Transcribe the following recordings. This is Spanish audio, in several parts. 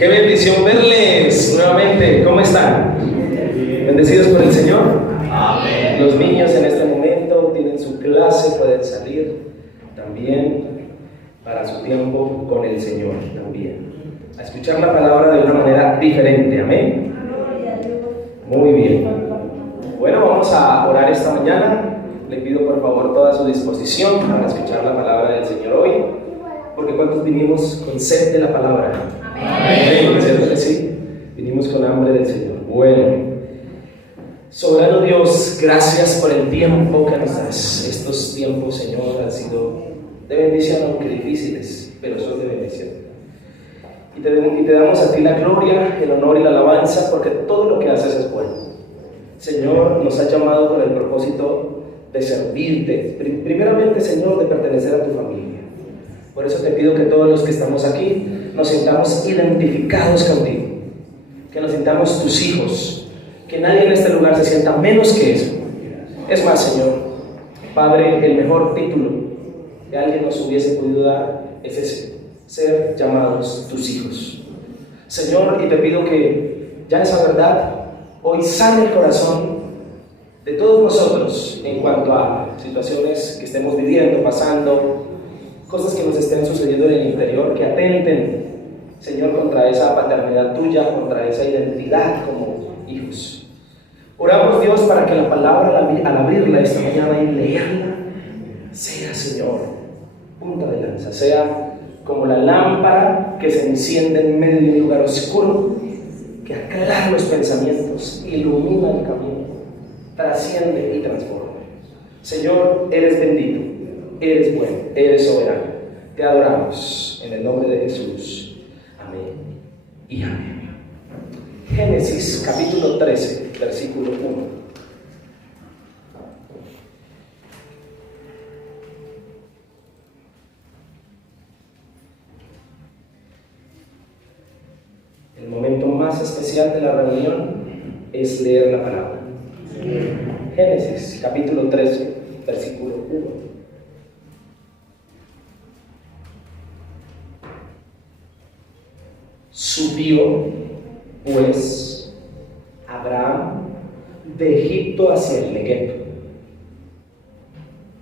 Qué bendición verles nuevamente. ¿Cómo están? ¿Bendecidos por el Señor? Amén. Los niños en este momento tienen su clase, pueden salir también para su tiempo con el Señor también. A escuchar la palabra de una manera diferente. Amén. Muy bien. Bueno, vamos a orar esta mañana. Le pido por favor toda su disposición para escuchar la palabra del Señor hoy. Porque ¿cuántos vinimos con sed de la palabra? Amén. ¿Cierto que sí? Vinimos con hambre del Señor. Bueno, soberano Dios, gracias por el tiempo que nos das. Estos tiempos, Señor, han sido de bendición, aunque difíciles, pero son de bendición. Y te damos a ti la gloria, el honor y la alabanza, porque todo lo que haces es bueno. Señor, nos has llamado con el propósito de servirte. Primeramente, Señor, de pertenecer a tu familia. Por eso te pido que todos los que estamos aquí nos sintamos identificados contigo, que nos sintamos tus hijos, que nadie en este lugar se sienta menos que eso. Es más, Señor, Padre, el mejor título que alguien nos hubiese podido dar es ese: ser llamados tus hijos. Señor, y te pido que ya esa verdad hoy sane el corazón de todos nosotros en cuanto a situaciones que estemos viviendo, pasando, cosas que nos estén sucediendo en el interior, que atenten, Señor, contra esa paternidad tuya, contra esa identidad como hijos. Oramos, Dios, para que la palabra al abrirla esta mañana y leerla sea, Señor, punta de lanza, sea como la lámpara que se enciende en medio de un lugar oscuro, que aclara los pensamientos, ilumina el camino, trasciende y transforma. Señor, eres bendito, eres bueno, eres soberano. Te adoramos en el nombre de Jesús. Amén y amén. Génesis capítulo 13, versículo 1. El momento más especial de la reunión es leer la palabra. Génesis capítulo 13, versículo 1. Subió, pues, Abraham de Egipto hacia el Negev,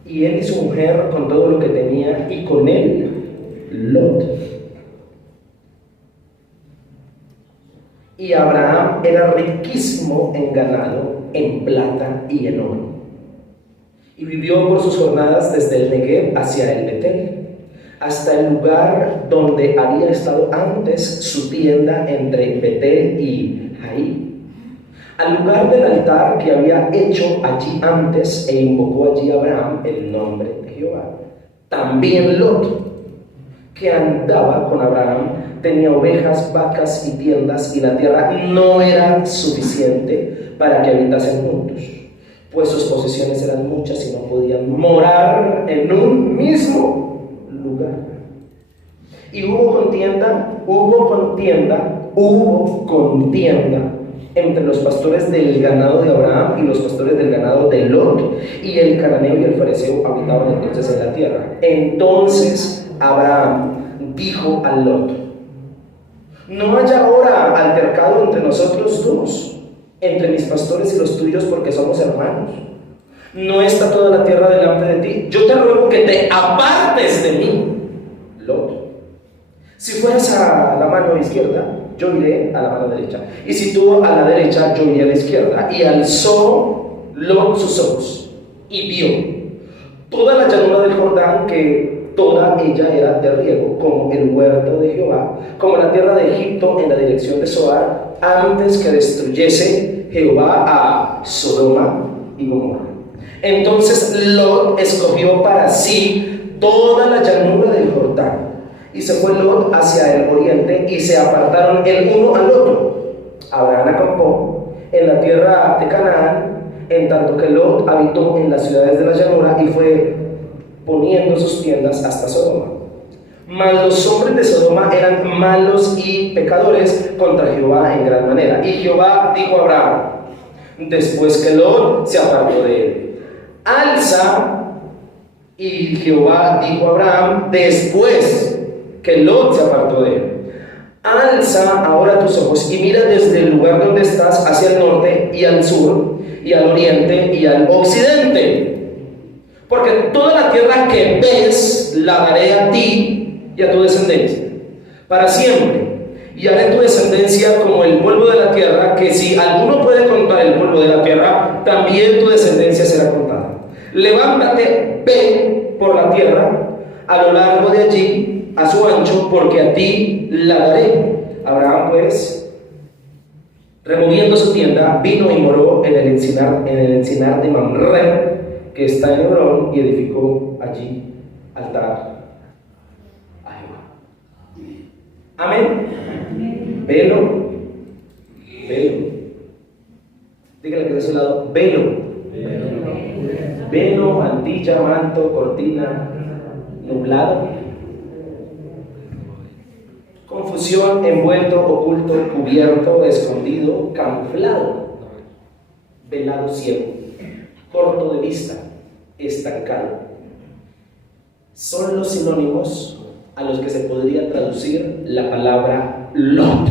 y él y su mujer con todo lo que tenía, y con él Lot. Y Abraham era riquísimo en ganado, en plata y en oro, y vivió por sus jornadas desde el Negev hacia el Betel, hasta el lugar donde había estado antes su tienda entre Betel y Jai, al lugar del altar que había hecho allí antes, e invocó allí Abraham el nombre de Jehová. También Lot, que andaba con Abraham, tenía ovejas, vacas y tiendas, y la tierra no era suficiente para que habitasen juntos, pues sus posesiones eran muchas y no podían morar en un mismo lugar. Y hubo contienda entre los pastores del ganado de Abraham y los pastores del ganado de Lot, y el cananeo y el fereceo habitaban entonces en la tierra. Entonces Abraham dijo a Lot: no haya ahora altercado entre nosotros dos, entre mis pastores y los tuyos, porque somos hermanos. ¿No está toda la tierra delante de ti? Yo te ruego que te apartes de mí, Lot. Si fueras a la mano izquierda, yo iré a la mano derecha, y si tú a la derecha, yo iré a la izquierda. Y alzó Lot sus ojos y vio toda la llanura del Jordán, que toda ella era de riego, como el huerto de Jehová, como la tierra de Egipto en la dirección de Zoar, antes que destruyese Jehová a Sodoma y Gomorra. Entonces Lot escogió para sí toda la llanura del Jordán, y se fue Lot hacia el oriente, y se apartaron el uno al otro. Abraham acampó en la tierra de Canaán, en tanto que Lot habitó en las ciudades de la llanura, y fue poniendo sus tiendas hasta Sodoma. Mas los hombres de Sodoma eran malos y pecadores contra Jehová en gran manera. Y Jehová dijo a Abraham, después que Lot se apartó de él: alza. Y Jehová dijo a Abraham, después que Lot se apartó de él: Alza ahora tus ojos y mira desde el lugar donde estás hacia el norte y al sur y al oriente y al occidente. Porque toda la tierra que ves la daré a ti y a tu descendencia para siempre. Y haré tu descendencia como el polvo de la tierra, que si alguno puede contar el polvo de la tierra, también tu descendencia será contada. Levántate, ve por la tierra a lo largo de allí, a su ancho, porque a ti la daré. Abraham, pues, removiendo su tienda, vino y moró en el encinar de Mamre, que está en Hebrón, y edificó allí altar a Jehová. Amén. Velo. Dígale que está a su lado, velo. Velo, mantilla, manto, cortina, nublado. Confusión, envuelto, oculto, cubierto, escondido, camuflado, velado, ciego, corto de vista, estancado. Son los sinónimos a los que se podría traducir la palabra Lot.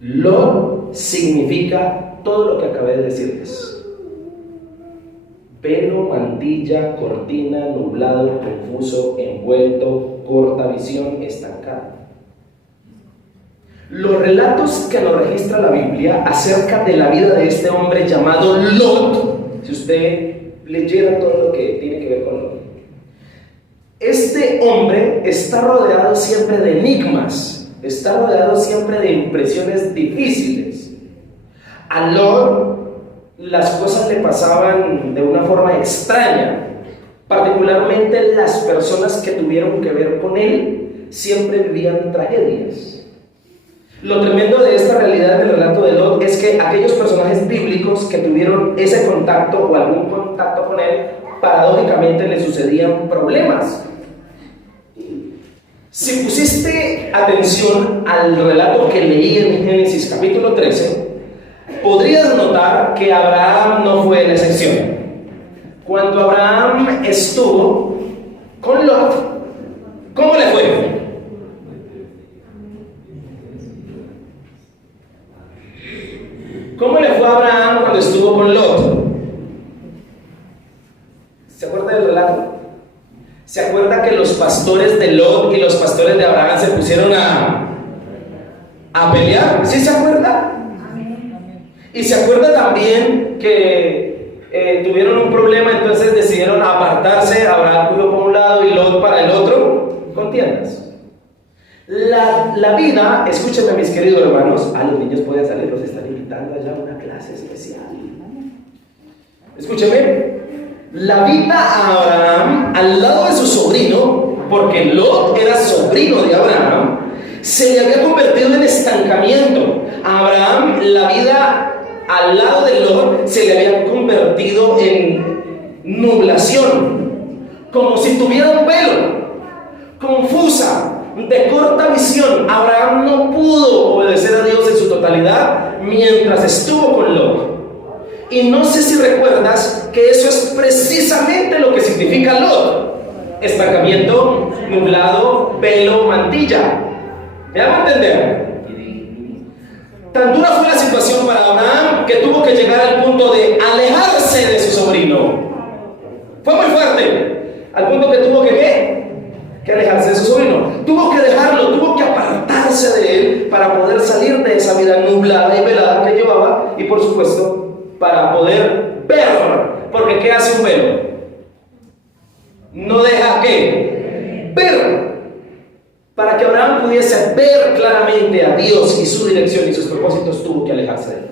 Lot significa todo lo que acabé de decirles: velo, mantilla, cortina, nublado, confuso, envuelto, corta visión, estancado. Los relatos que nos registra la Biblia acerca de la vida de este hombre llamado Lot, si usted leyera todo lo que tiene que ver con Lot, este hombre está rodeado siempre de enigmas, está rodeado siempre de impresiones difíciles. A Lot las cosas le pasaban de una forma extraña, particularmente las personas que tuvieron que ver con él siempre vivían tragedias. Lo tremendo de esta realidad del relato de Lot es que aquellos personajes bíblicos que tuvieron ese contacto o algún contacto con él, paradójicamente le sucedían problemas. Si pusiste atención al relato que leí en Génesis capítulo 13, podrías notar que Abraham no fue la excepción. Cuando Abraham estuvo con Lot, ¿cómo le fue? ¿Cómo le fue a Abraham cuando estuvo con Lot? ¿Se acuerda del relato? ¿Se acuerda que los pastores de Lot y los pastores de Abraham se pusieron a pelear? ¿Sí se acuerda? Y se acuerda también que tuvieron un problema, entonces decidieron apartarse. Abraham por un lado y Lot para el otro, contiendas. La vida, escúchenme mis queridos hermanos, los niños pueden salir, los están invitando allá a una clase especial. Escúchenme, la vida a Abraham al lado de su sobrino, porque Lot era sobrino de Abraham, se le había convertido en estancamiento. A Abraham la vida al lado de Lot se le había convertido en nublación, como si tuviera un velo, confusa, de corta visión. Abraham no pudo obedecer a Dios en su totalidad mientras estuvo con Lot. Y no sé si recuerdas que eso es precisamente lo que significa Lot: estancamiento, nublado, velo, mantilla. ¿Me hago entender? Tan dura fue la situación para Abraham que tuvo que llegar al punto de alejarse de su sobrino. Fue muy fuerte, al punto que tuvo que alejarse de su sobrino. Tuvo que dejarlo, tuvo que apartarse de él para poder salir de esa vida nublada y velada que llevaba, y por supuesto para poder ver, porque ¿qué hace un velo? No deja ¿qué? Ver. Para que Abraham pudiese ver claramente a Dios y su dirección y sus propósitos, tuvo que alejarse de él.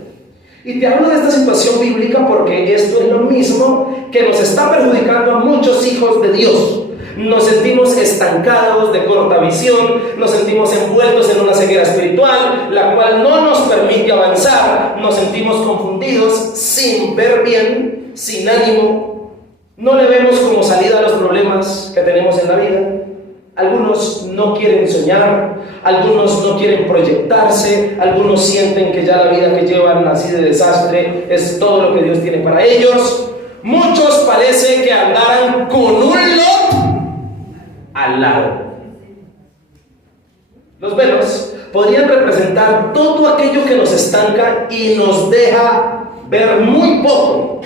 Y te hablo de esta situación bíblica porque esto es lo mismo que nos está perjudicando a muchos hijos de Dios. Nos sentimos estancados, de corta visión, nos sentimos envueltos en una ceguera espiritual, la cual no nos permite avanzar, nos sentimos confundidos, sin ver bien, sin ánimo, no le vemos como salida a los problemas que tenemos en la vida. Algunos no quieren soñar, algunos no quieren proyectarse, algunos sienten que ya la vida que llevan así de desastre es todo lo que Dios tiene para ellos. Muchos parece que andaran con un Lot al lado. Los velos podrían representar todo aquello que nos estanca y nos deja ver muy poco.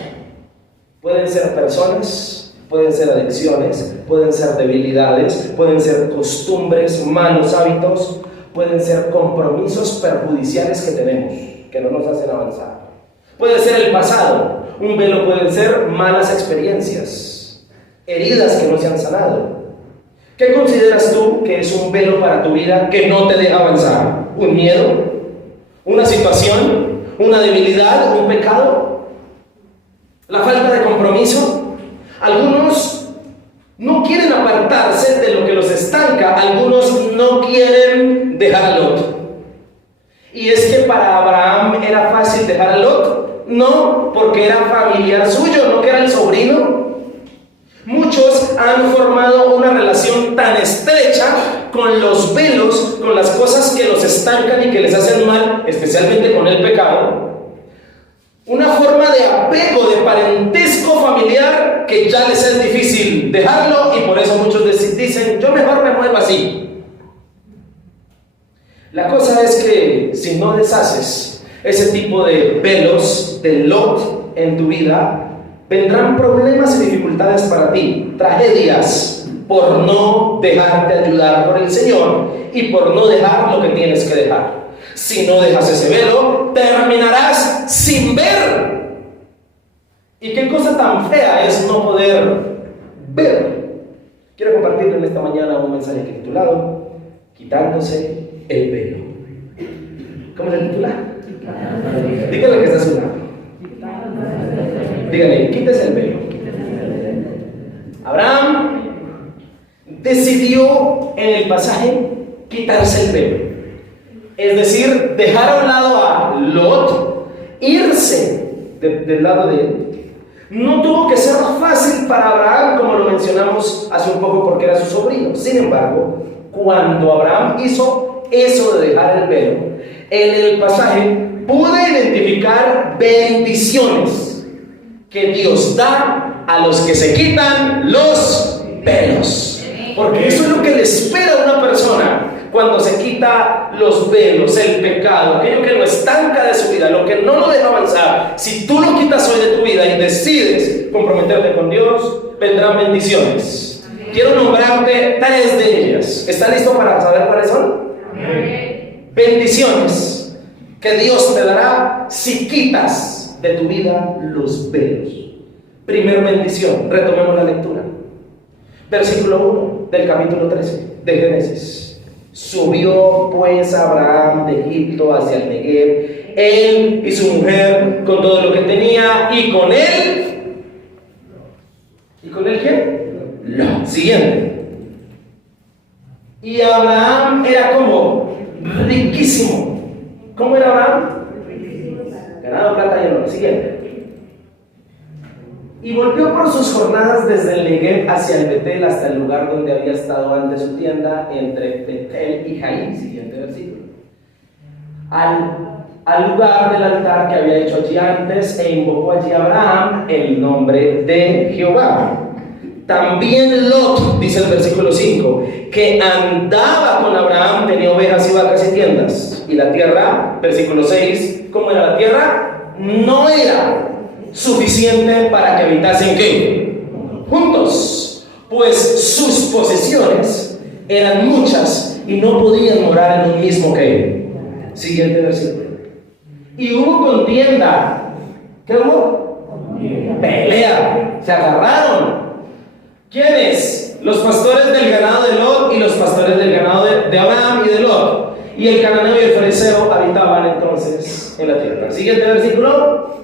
Pueden ser personas, pueden ser adicciones, pueden ser debilidades, pueden ser costumbres, malos hábitos, pueden ser compromisos perjudiciales que tenemos, que no nos hacen avanzar. Puede ser el pasado, un velo puede ser malas experiencias, heridas que no se han sanado. ¿Qué consideras tú que es un velo para tu vida que no te deja avanzar? ¿Un miedo? ¿Una situación? ¿Una debilidad? ¿Un pecado? ¿La falta de compromiso? Algunos no quieren apartarse de lo que los estanca, algunos no quieren dejar a Lot. ¿Y es que para Abraham era fácil dejar a Lot? No, porque era familiar suyo, no que era el sobrino. Muchos han formado una relación tan estrecha con los velos, con las cosas que los estancan y que les hacen mal, especialmente con el pecado. Una forma de apego, de parentesco familiar que ya les es difícil dejarlo y por eso muchos dicen, yo mejor me muevo así. La cosa es que si no deshaces ese tipo de velos, de Lot en tu vida, vendrán problemas y dificultades para ti, tragedias, por no dejarte ayudar por el Señor y por no dejar lo que tienes que dejar. Si no dejas ese velo, terminarás sin ver. ¿Y qué cosa tan fea es no poder ver? Quiero compartirle en esta mañana un mensaje titulado Quitándose el velo. ¿Cómo se titula? Dígale que está a su lado. Dígale, quítese el velo. Abraham decidió en el pasaje quitarse el velo. Es decir, dejar a un lado a Lot, irse del lado de él. No tuvo que ser fácil para Abraham, como lo mencionamos hace un poco, porque era su sobrino. Sin embargo, cuando Abraham hizo eso de dejar el velo, en el pasaje pude identificar bendiciones que Dios da a los que se quitan los velos. Porque eso es lo que le espera a una persona cuando se quita los velos, el pecado, aquello que lo estanca de su vida, lo que no lo deja avanzar. Si tú lo quitas hoy de tu vida y decides comprometerte con Dios, vendrán bendiciones. Quiero nombrarte 3 de ellas. ¿Está listo para saber cuáles son? Bendiciones que Dios te dará si quitas de tu vida los velos. Primer bendición, retomemos la lectura. Versículo 1 del capítulo 13 de Génesis. Subió pues Abraham de Egipto hacia el Negev, él y su mujer con todo lo que tenía, y con él. ¿Y con él quién? Lot. Siguiente. Y Abraham era como riquísimo. ¿Cómo era Abraham? Ganado, plata y oro. Siguiente. Y volvió por sus jornadas desde el Negev hacia el Betel, hasta el lugar donde había estado antes su tienda, entre Betel y Jaí. Siguiente versículo. Al lugar del altar que había hecho allí antes, e invocó allí Abraham el nombre de Jehová. También Lot, dice el versículo 5, que andaba con Abraham, tenía ovejas y vacas y tiendas. Y la tierra, versículo 6, ¿cómo era la tierra? No era suficiente para que habitasen ¿qué? Juntos, pues sus posesiones eran muchas y no podían morar en un mismo que. Siguiente versículo. Y hubo contienda. ¿Qué hubo? Pelea. Se agarraron. ¿Quiénes? Los pastores del ganado de Lot y los pastores del ganado de Abraham y de Lot. Y el cananeo y el fereceo habitaban entonces en la tierra. Siguiente versículo.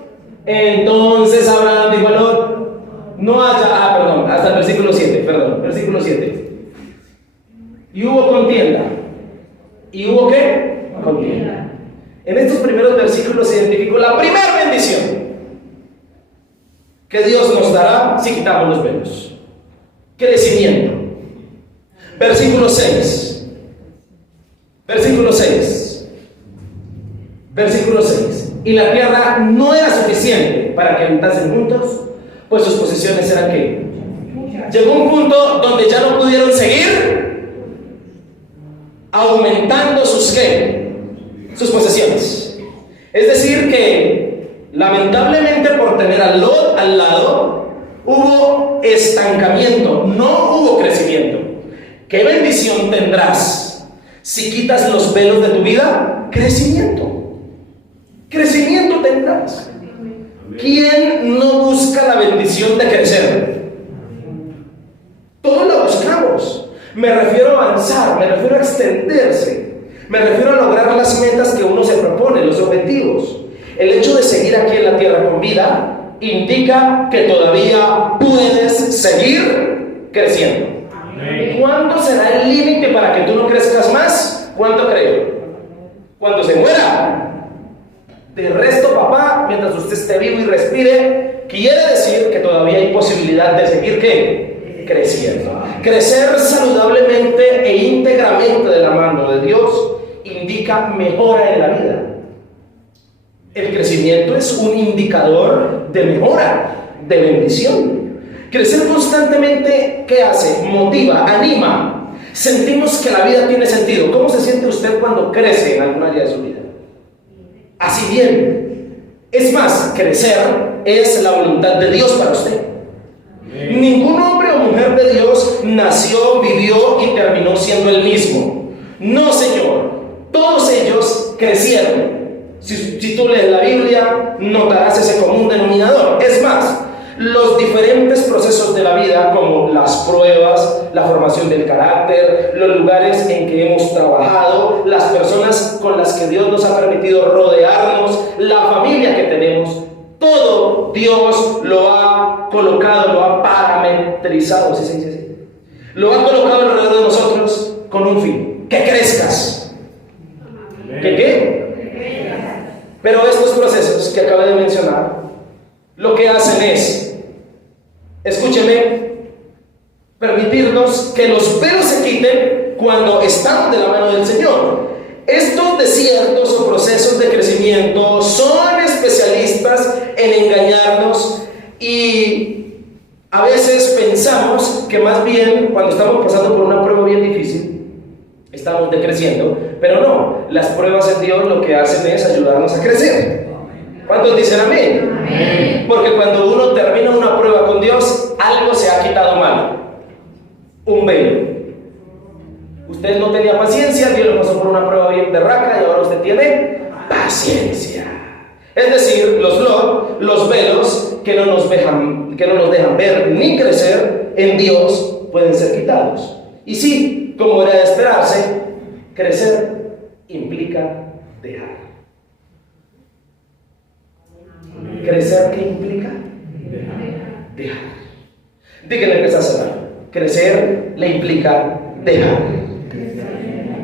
Entonces Abraham dijo a Lot, no haya, hasta el versículo 7, versículo 7. Y hubo contienda. ¿Y hubo qué? Contienda. En estos primeros versículos se identificó la primera bendición que Dios nos dará si quitamos los velos. Crecimiento. Versículo 6. Versículo 6. Versículo 6. Y la tierra no era suficiente para que habitasen juntos, pues sus posesiones eran ¿qué? Llegó un punto donde ya no pudieron seguir aumentando sus ¿qué? Sus posesiones. Es decir que lamentablemente por tener a Lot al lado hubo estancamiento, no hubo crecimiento. ¿Qué bendición tendrás si quitas los velos de tu vida? Crecimiento. Crecimiento tendrás. ¿Quién no busca la bendición de crecer? Todos la buscamos. Me refiero a avanzar, me refiero a extenderse, me refiero a lograr las metas que uno se propone, los objetivos. El hecho de seguir aquí en la tierra con vida indica que todavía puedes seguir creciendo. Amén. ¿Cuándo será el límite para que tú no crezcas más? ¿Cuándo creo? Cuando se muera. De resto, papá, mientras usted esté vivo y respire, quiere decir que todavía hay posibilidad de seguir ¿qué? Creciendo. Crecer saludablemente e íntegramente de la mano de Dios indica mejora en la vida. El crecimiento es un indicador de mejora, de bendición. Crecer constantemente, ¿qué hace? Motiva, anima. Sentimos que la vida tiene sentido. ¿Cómo se siente usted cuando crece en algún área de su vida? Así bien. Es más, crecer es la voluntad de Dios para usted. Ningún hombre o mujer de Dios nació, vivió y terminó siendo el mismo. No, Señor. Todos ellos crecieron. Si tú lees la Biblia, notarás ese común denominador. Es más, los diferentes procesos de la vida, como las pruebas, la formación del carácter, los lugares en que hemos trabajado, las personas con las que Dios nos ha permitido rodearnos, la familia que tenemos, todo Dios lo ha colocado, lo ha parametrizado, ¿sí se dice así? Lo ha colocado alrededor de nosotros con un fin: que crezcas. ¿Que qué? Pero estos procesos que acabo de mencionar, lo que hacen es, escúcheme, permitirnos que los velos se quiten cuando estamos de la mano del Señor. Estos desiertos o procesos de crecimiento son especialistas en engañarnos y a veces pensamos que más bien cuando estamos pasando por una prueba bien difícil estamos decreciendo, pero no, las pruebas en Dios lo que hacen es ayudarnos a crecer. ¿Cuántos dicen amén? Amén. Porque cuando uno termina una prueba con Dios, algo se ha quitado mal. Un velo. Usted no tenía paciencia, Dios lo pasó por una prueba bien berraca y ahora usted tiene paciencia. Es decir, los velos que no nos dejan ver ni crecer en Dios pueden ser quitados. Y sí, como era de esperarse, crecer implica dejar. ¿Crecer qué implica? Dejar. Díganle que está cerrado. Crecer le implica dejar.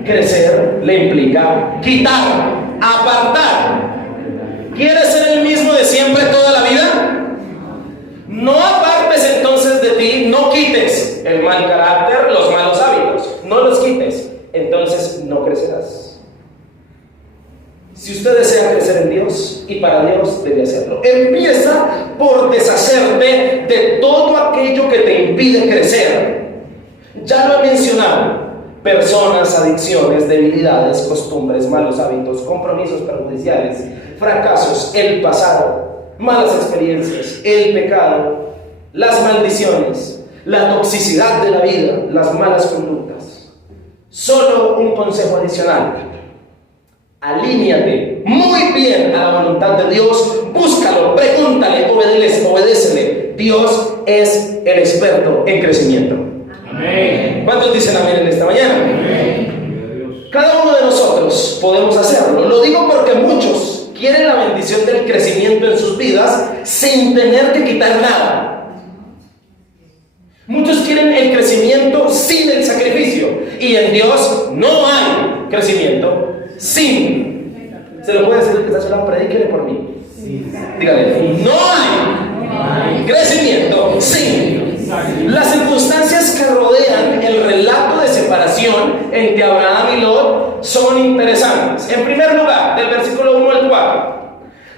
Crecer le implica quitar, apartar. ¿Quieres ser el mismo de siempre toda la vida? No apartes entonces de ti, no quites el mal carácter, los malos hábitos, no los quites, entonces no crecerás. Si usted desea crecer en Dios y para Dios, debe hacerlo. Empieza por deshacerte de todo aquello que te impide crecer. Ya lo he mencionado: personas, adicciones, debilidades, costumbres, malos hábitos, compromisos perjudiciales, fracasos, el pasado, malas experiencias, el pecado, las maldiciones, la toxicidad de la vida, las malas conductas. Solo un consejo adicional: alíñate muy bien a la voluntad de Dios, búscalo, pregúntale, obedécele. Dios es el experto en crecimiento. Amén. ¿Cuántos dicen amén en esta mañana? Amén. Cada uno de nosotros podemos hacerlo. Lo digo porque muchos quieren la bendición del crecimiento en sus vidas sin tener que quitar nada. Muchos quieren el crecimiento sin el sacrificio, y en Dios no hay crecimiento sin. ¿Se lo puede decir el que está haciendo? Predíquele por mí. Sí. Dígale: no hay crecimiento sin. Las circunstancias que rodean el relato de separación entre Abraham y Lot son interesantes. En primer lugar, del versículo 1 al 4,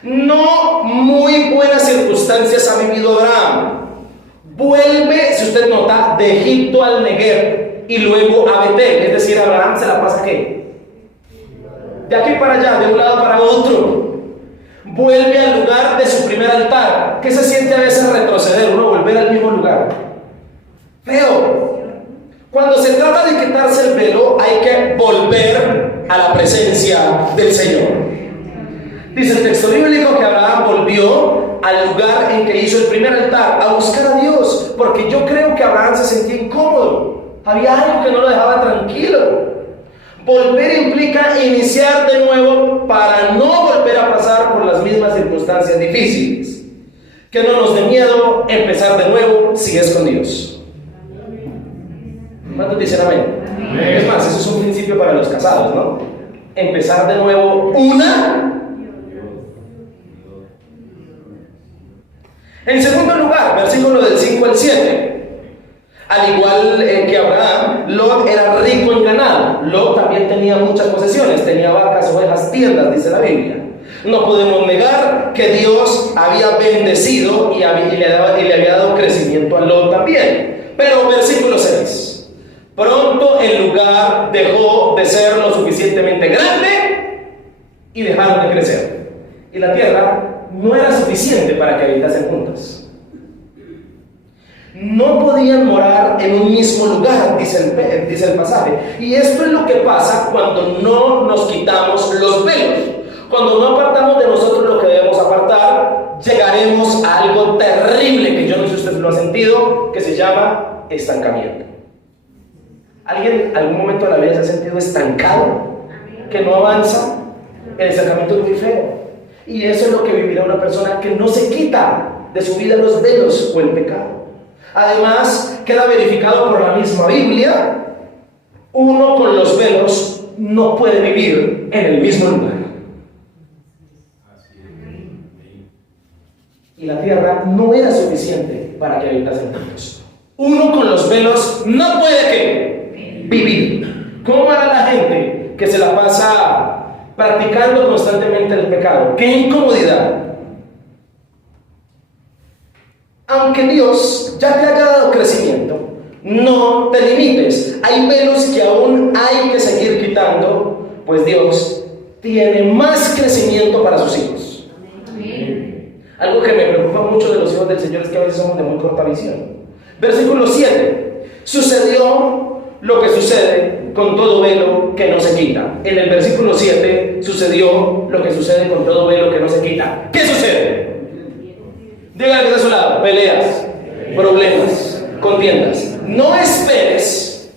no muy buenas circunstancias ha vivido Abraham. Vuelve, si usted nota, de Egipto al Negev. y luego a Betel. Es decir, Abraham se la pasa ¿qué? De aquí para allá, de un lado para otro. Vuelve al lugar de su primer altar. ¿Qué se siente a veces retroceder? Uno volver al mismo lugar. Feo. Cuando se trata de quitarse el velo, hay que volver a la presencia del Señor. Dice el texto bíblico que Abraham volvió al lugar en que hizo el primer altar, a buscar a Dios, porque yo creo que Abraham se sentía incómodo. Había algo que no lo dejaba tranquilo. Volver implica iniciar de nuevo para no volver a pasar por las mismas circunstancias difíciles. Que no nos dé miedo empezar de nuevo si es con Dios. ¿Cuántos dicen amén? Amén? Es más, eso es un principio para los casados, ¿no? Empezar de nuevo En segundo lugar, versículo del 5 al 7. Al igual que Abraham, Lot era rico en ganado. Lot también tenía muchas posesiones, tenía vacas, ovejas, tiendas, dice la Biblia. No podemos negar que Dios había bendecido y le había dado crecimiento a Lot también. Pero versículo 6. Pronto el lugar dejó de ser lo suficientemente grande y dejaron de crecer. Y la tierra no era suficiente para que habitasen juntos. No podían morar en un mismo lugar, dice el pasaje. Y esto es lo que pasa cuando no nos quitamos los velos. Cuando no apartamos de nosotros lo que debemos apartar, llegaremos a algo terrible, que yo no sé si usted lo ha sentido, que se llama estancamiento. ¿Alguien en algún momento de la vida se ha sentido estancado? ¿Que no avanza? El estancamiento es muy feo. Y eso es lo que vivirá una persona que no se quita de su vida los velos o el pecado. Además, queda verificado por la misma Biblia, uno con los velos no puede vivir en el mismo lugar. Y la tierra no era suficiente para que habitasen juntos. Uno con los velos no puede ¿qué? Vivir. ¿Cómo hará la gente que se la pasa practicando constantemente el pecado? ¡Qué incomodidad! Aunque Dios ya te haya dado crecimiento, no te limites. Hay velos que aún hay que seguir quitando, pues Dios tiene más crecimiento para sus hijos. Amén. Algo que me preocupa mucho de los hijos del Señor es que a veces somos de muy corta visión. Versículo 7. Sucedió lo que sucede con todo velo que no se quita. En el versículo 7 sucedió lo que sucede con todo velo que no se quita. ¿Qué sucede? Dígale que está a su lado: peleas, problemas, contiendas. No esperes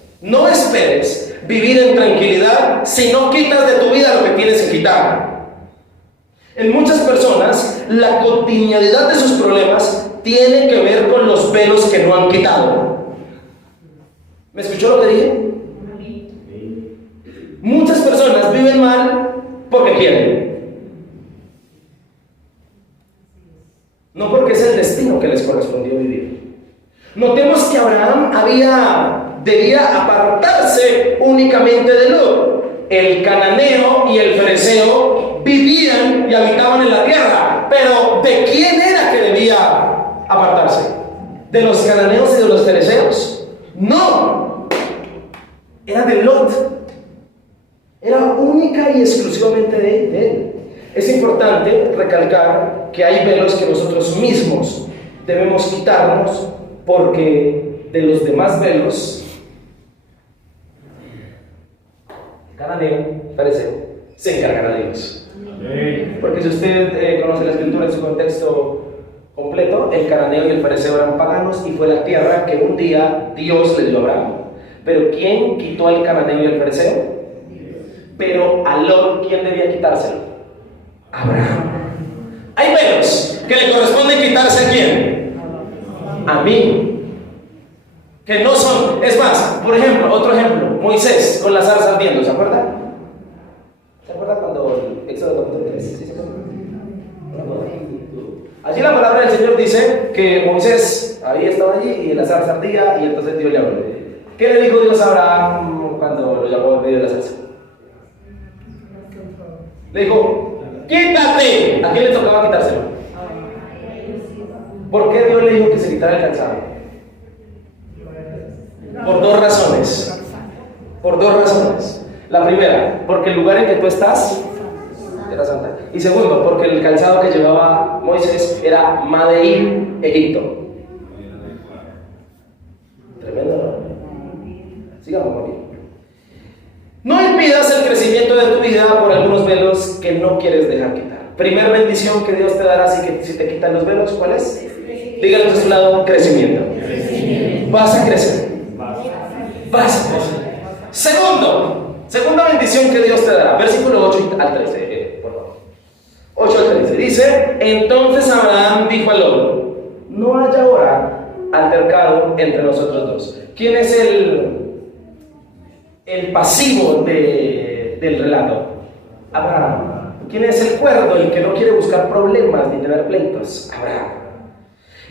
vivir en tranquilidad si no quitas de tu vida lo que tienes que quitar. En muchas personas, la cotidianidad de sus problemas tiene que ver con los velos que no han quitado. ¿Me escuchó lo que dije? Muchas personas viven mal porque quieren. No porque es el destino que les correspondió vivir. Notemos que Abraham debía apartarse únicamente de Lot. El cananeo y el fereceo vivían y habitaban en la tierra. Pero ¿de quién era que debía apartarse? ¿De los cananeos y de los fereceos? No. Era de Lot. Era única y exclusivamente de él. Es importante recalcar que hay velos que nosotros mismos debemos quitarnos, porque de los demás velos, cananeo, fariseo, se encargará Dios. Porque si usted conoce la escritura en su contexto completo, el cananeo y el fariseo eran paganos y fue la tierra que un día Dios le dio a Abraham. Pero ¿quién quitó al cananeo y al fariseo? Pero a Lot, ¿quién debía quitárselo? Abraham. Hay velos que le corresponden quitarse ¿a quién? A mí. Que no son, es más, por ejemplo, otro ejemplo, Moisés con la zarza ardiendo, ¿se acuerda? ¿Se acuerda cuando Éxodo capítulo 3? ¿Sí se acuerda? Allí la palabra del Señor dice que Moisés estaba allí y la zarza ardía y entonces Dios le habló. ¿Qué le dijo Dios a Abraham cuando lo llamó en medio de la zarza? Le dijo: quítate. ¿A quién le tocaba quitárselo? ¿Por qué Dios le dijo que se quitara el calzado? Por dos razones. Por dos razones. La primera, porque el lugar en que tú estás era santa. Y segundo, porque el calzado que llevaba Moisés era Madeir, Egipto. Tremendo, ¿no? Sigamos, mami. No impidas el crecimiento de tu vida por algunos velos que no quieres dejar quitar. Primer bendición que Dios te dará si te quitan los velos, ¿cuál es? Dígale a tu lado, crecimiento. Vas a crecer. Vas a crecer. Segunda bendición que Dios te dará. Versículo 8 al 13, por favor. 8 al 13. Dice, entonces Abraham dijo a Lot, no haya ahora altercado entre nosotros dos. ¿Quién es el pasivo del relato? Abraham. ¿Quién es el cuerdo, el que no quiere buscar problemas ni tener pleitos? Abraham.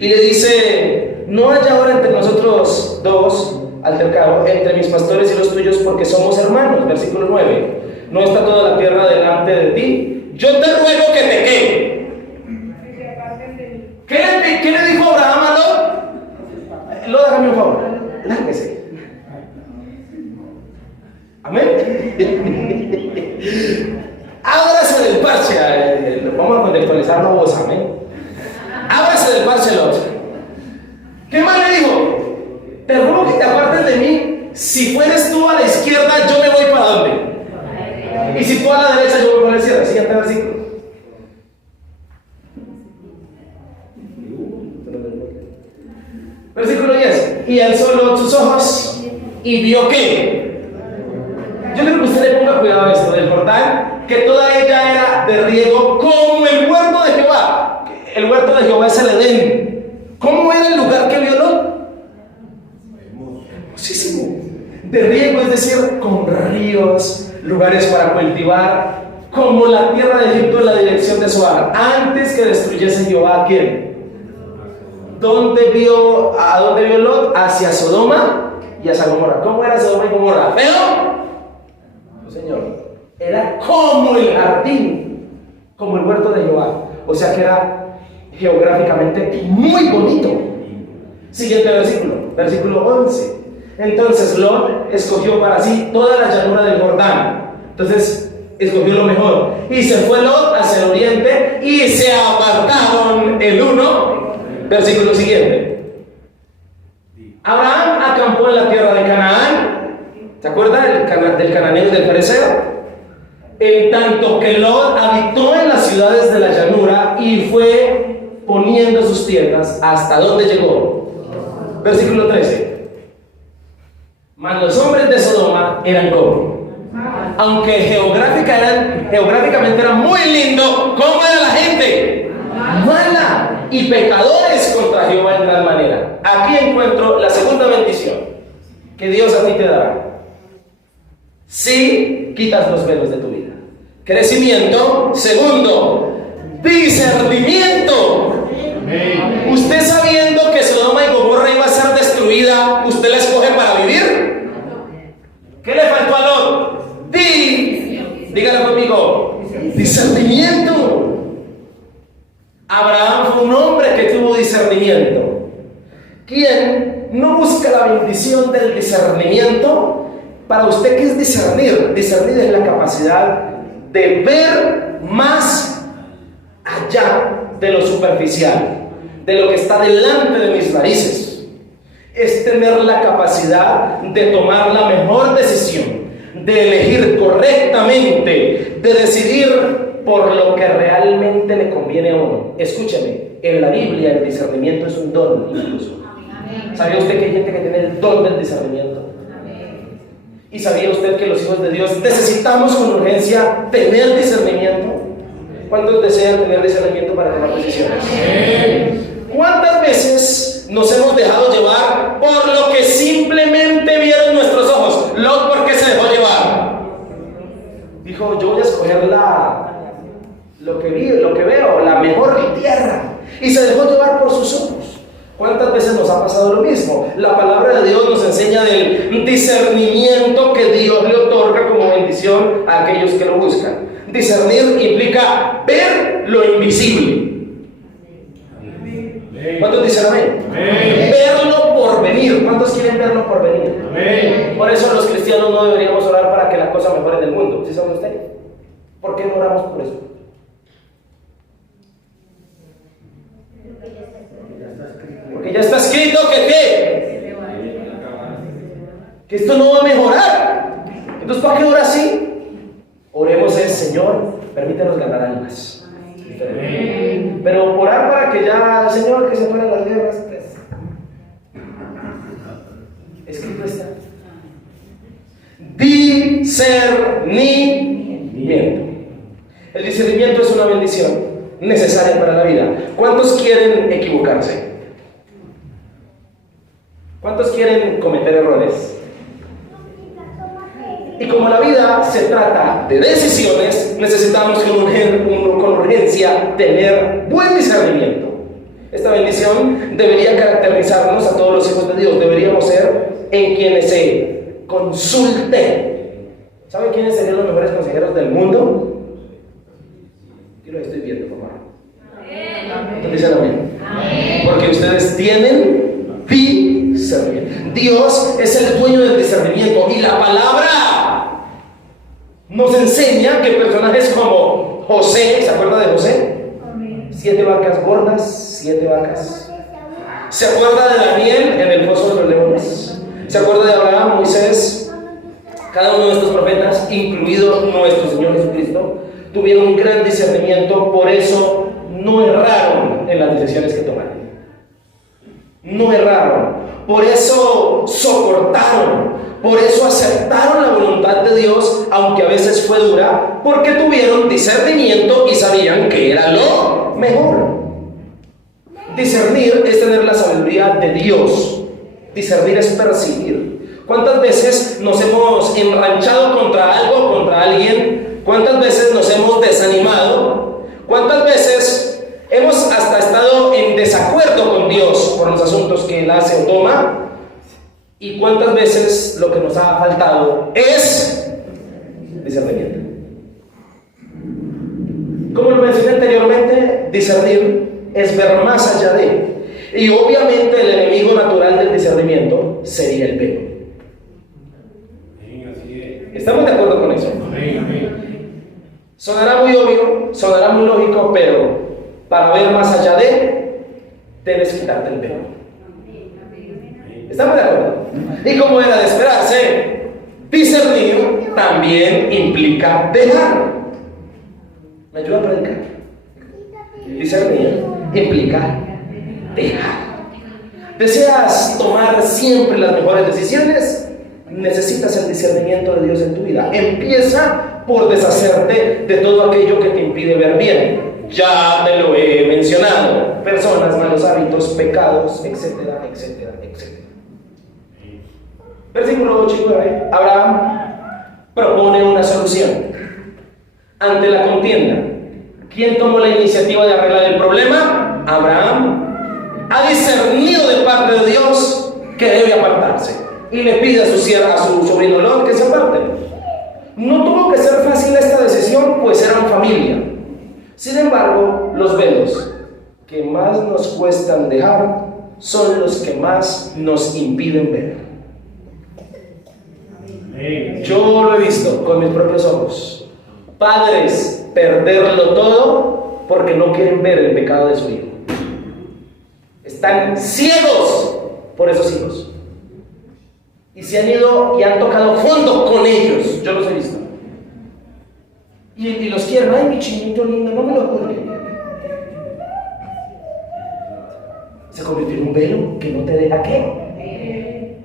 Y le dice, no haya ahora entre nosotros dos altercado, entre mis pastores y los tuyos, porque somos hermanos. Versículo 9. No está toda la tierra delante de ti. Yo te ruego que te quede. ¿Qué le dijo Abraham a Lot? Lot, hágame un favor. Lárguese. Amén. Ábrase del parche. Vamos a contextualizarlo vos, amén. Ábrase del parche, Lot. ¿Qué más le dijo? Te ruego que te apartes de mí. Si fueres tú a la izquierda, yo me voy para dónde. Y si tú a la derecha, yo me voy para la izquierda. Siguiente versículo. Versículo 10. Y alzó Lot sus ojos y vio que. Yo quiero que usted le ponga cuidado a esto del Jordán, que toda ella era de riego como el huerto de Jehová. El huerto de Jehová es el Edén. ¿Cómo era el lugar que vio Lot? Hermosísimo. De riego, es decir, con ríos, lugares para cultivar, como la tierra de Egipto en la dirección de Zoar. Antes que destruyese Jehová, ¿a quién? ¿A dónde vio Lot? Hacia Sodoma y hacia Gomorra. ¿Cómo era Sodoma y Gomorra? ¿Feo? No, señor. Era como el jardín, como el huerto de Jehová. O sea que era geográficamente muy bonito. Siguiente versículo, versículo 11. Entonces Lot escogió para sí toda la llanura del Jordán. Entonces escogió lo mejor. Y se fue Lot hacia el oriente y se apartaron el uno. Versículo siguiente. Abraham acampó en la tierra de Canaán. ¿Se acuerda del cananeo y del fereceo? En tanto que Lot habitó en las ciudades de la llanura y fue poniendo sus tiendas hasta donde llegó. Versículo 13. Mas los hombres de Sodoma eran como, aunque geográficamente era muy lindo, ¿cómo era la gente? Mala y pecadores contra Jehová en gran manera. Aquí encuentro la segunda bendición que Dios a ti te dará si quitas los velos de tu vida. Crecimiento. Segundo, discernimiento. Usted sabiendo que Sodoma y Gomorra iba a ser destruida, ¿usted la escoge para vivir? ¿Qué le faltó a Lot? Dígalo conmigo. Discernimiento. Abraham fue un hombre que tuvo discernimiento. ¿Quién no busca la bendición del discernimiento? Para usted, ¿qué es discernir? Discernir es la capacidad de ver más allá de lo superficial, de lo que está delante de mis narices. Es tener la capacidad de tomar la mejor decisión, de elegir correctamente, de decidir por lo que realmente le conviene a uno. Escúcheme, en la Biblia el discernimiento es un don incluso. ¿Sabía usted que hay gente que tiene el don del discernimiento? ¿Y sabía usted que los hijos de Dios necesitamos con urgencia tener discernimiento? ¿Cuántos desean tener discernimiento para tomar decisiones? ¿Cuántas veces nos hemos dejado llevar por lo que simplemente vieron nuestros ojos? Lot, ¿por qué se dejó llevar? Dijo, yo voy a escoger lo que veo, la mejor tierra. Y se dejó llevar por sus ojos. ¿Cuántas veces nos ha pasado lo mismo? La palabra de Dios nos enseña del discernimiento que Dios le otorga como bendición a aquellos que lo buscan. Discernir implica ver lo invisible. ¿Cuántos dicen amén? Verlo por venir. ¿Cuántos quieren verlo por venir? por eso los cristianos no deberíamos orar para que la cosa mejore en el mundo. ¿Sí sabe usted? ¿Por qué no oramos por eso? Porque ya está escrito que ¿qué? Que esto no va a mejorar. Entonces, ¿para qué ora así? Oremos es, Señor, permítanos ganar almas. Pero orar para que ya, Señor, que se paren las guerras, pues, escrito está. Discernimiento. El discernimiento es una bendición necesaria para la vida. ¿Cuántos quieren equivocarse? ¿Cuántos quieren cometer errores? Y como la vida se trata de decisiones, necesitamos con urgencia tener buen discernimiento. Esta bendición debería caracterizarnos a todos los hijos de Dios. Deberíamos ser en quienes se consulte. ¿Saben quiénes serían los mejores consejeros del mundo? Yo lo estoy viendo, papá. Entonces dicen amén. Porque ustedes tienen discernimiento. Dios es el dueño del discernimiento. Y la palabra nos enseña que personajes como José, ¿se acuerda de José? 7 vacas gordas, 7 vacas. ¿Se acuerda de Daniel en el foso de los leones? ¿Se acuerda de Abraham, Moisés? Cada uno de estos profetas, incluido nuestro Señor Jesucristo, tuvieron un gran discernimiento, por eso no erraron en las decisiones que tomaron. No erraron, por eso soportaron, por eso aceptaron la voluntad de Dios, aunque a veces fue dura, porque tuvieron discernimiento y sabían que era lo mejor. Discernir es tener la sabiduría de Dios. Discernir es percibir. ¿Cuántas veces nos hemos enranchado contra algo, contra alguien? ¿Cuántas veces nos hemos desanimado? ¿Cuántas veces hemos hasta estado en desacuerdo con Dios por los asuntos que Él hace o toma? ¿Y cuántas veces lo que nos ha faltado es discernimiento? Como lo mencioné anteriormente, discernir es ver más allá de. Y obviamente el enemigo natural del discernimiento sería el pecado. ¿Estamos de acuerdo con eso? Sonará muy obvio, sonará muy lógico, pero para ver más allá de, debes quitarte el pecado. ¿Estamos de acuerdo? Y como era de esperarse, discernir también implica dejar. ¿Me ayuda a predicar? Discernir implica dejar. ¿Deseas tomar siempre las mejores decisiones? Necesitas el discernimiento de Dios en tu vida. Empieza por deshacerte de todo aquello que te impide ver bien. Ya te lo he mencionado: personas, malos hábitos, pecados, etcétera, etcétera, etcétera. Versículo 8 y 9. Abraham propone una solución ante la contienda. ¿Quién tomó la iniciativa de arreglar el problema? Abraham ha discernido de parte de Dios que debe apartarse y le pide a su sobrino Lot que se aparte. No tuvo que ser fácil esta decisión, pues eran familia. Sin embargo, los velos que más nos cuestan dejar son los que más nos impiden ver. Yo lo he visto con mis propios ojos. Padres perderlo todo porque no quieren ver el pecado de su hijo. Están ciegos por esos hijos. Y se han ido y han tocado fondo con ellos. Yo los he visto. Y los quieren. Ay, mi chinito lindo, no me lo cuelgue. Se convirtió en un velo que no te deja qué.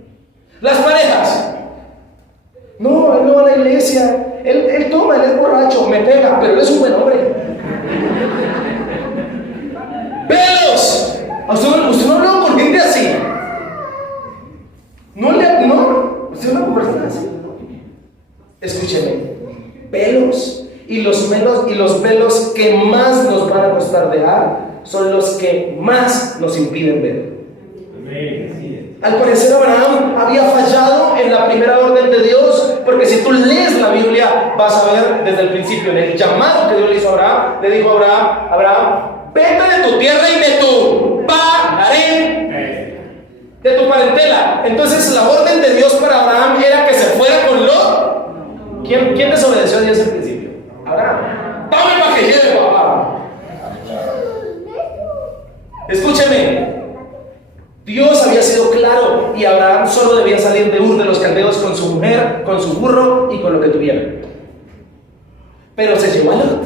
Las parejas. No, él no va a la iglesia. Él toma, él es borracho, me pega, pero él es un buen hombre. ¡Velos! Usted no habla con gente así. Usted no habla con personas así. Escúcheme. Velos. Y los velos que más nos van a costar dejar son los que más nos impiden ver. Al parecer Abraham había fallado en la primera orden de Dios, porque si tú lees la Biblia vas a ver desde el principio, en el llamado que Dios le hizo a Abraham, le dijo a Abraham, vete de tu tierra y de tu parentela. de tu parentela. Entonces la orden de Dios para Abraham era que se fuera con Lot. ¿Quién desobedeció a Dios al principio? Abraham. Dame para que lleve, papá. Escúcheme. Dios había sido claro y Abraham solo debía salir de Ur de los Caldeos con su mujer, con su burro y con lo que tuviera. Pero se llevó a Lot.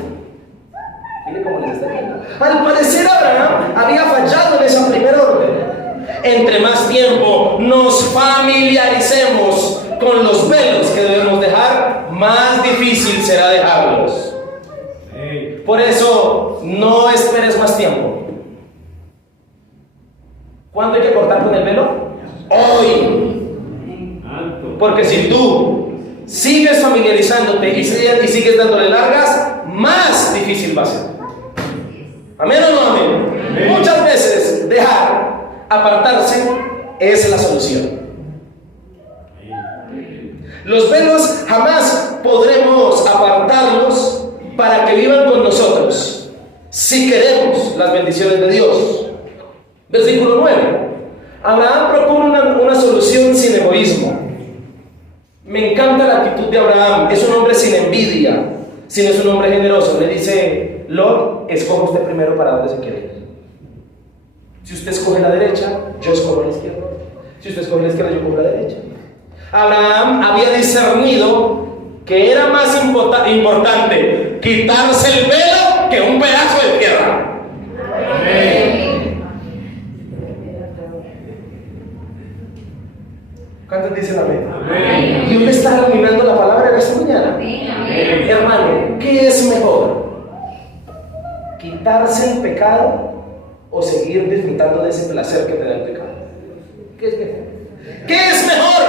Mire cómo les está viendo. Al parecer Abraham había fallado en esa primera orden. Entre más tiempo nos familiaricemos con los velos que debemos dejar, más difícil será dejarlos. Por eso, no esperes más tiempo. ¿Cuándo hay que cortar con el velo? Hoy. Porque si tú sigues familiarizándote y sigues dándole largas, más difícil va a ser. ¿Amén o no amén? Muchas veces dejar, apartarse, es la solución. Los velos jamás podremos apartarlos para que vivan con nosotros, si queremos las bendiciones de Dios. Versículo 9. Abraham propone una solución sin egoísmo. Me encanta la actitud de Abraham. Es un hombre sin envidia, sino es un hombre generoso. Le dice: Lot, escoja usted primero para dónde se quiere ir. Si usted escoge la derecha, yo escojo la izquierda. Si usted escoge la izquierda, yo cojo la derecha. Abraham había discernido que era más importante quitarse el velo que un pedazo de tierra. Amén. ¿Cuántos dicen amén? Amén. Dios le está iluminando la palabra de esta mañana. Amén. Hermano, ¿qué es mejor? ¿Quitarse el pecado o seguir disfrutando de ese placer que te da el pecado? ¿Qué es mejor? ¿Qué es mejor?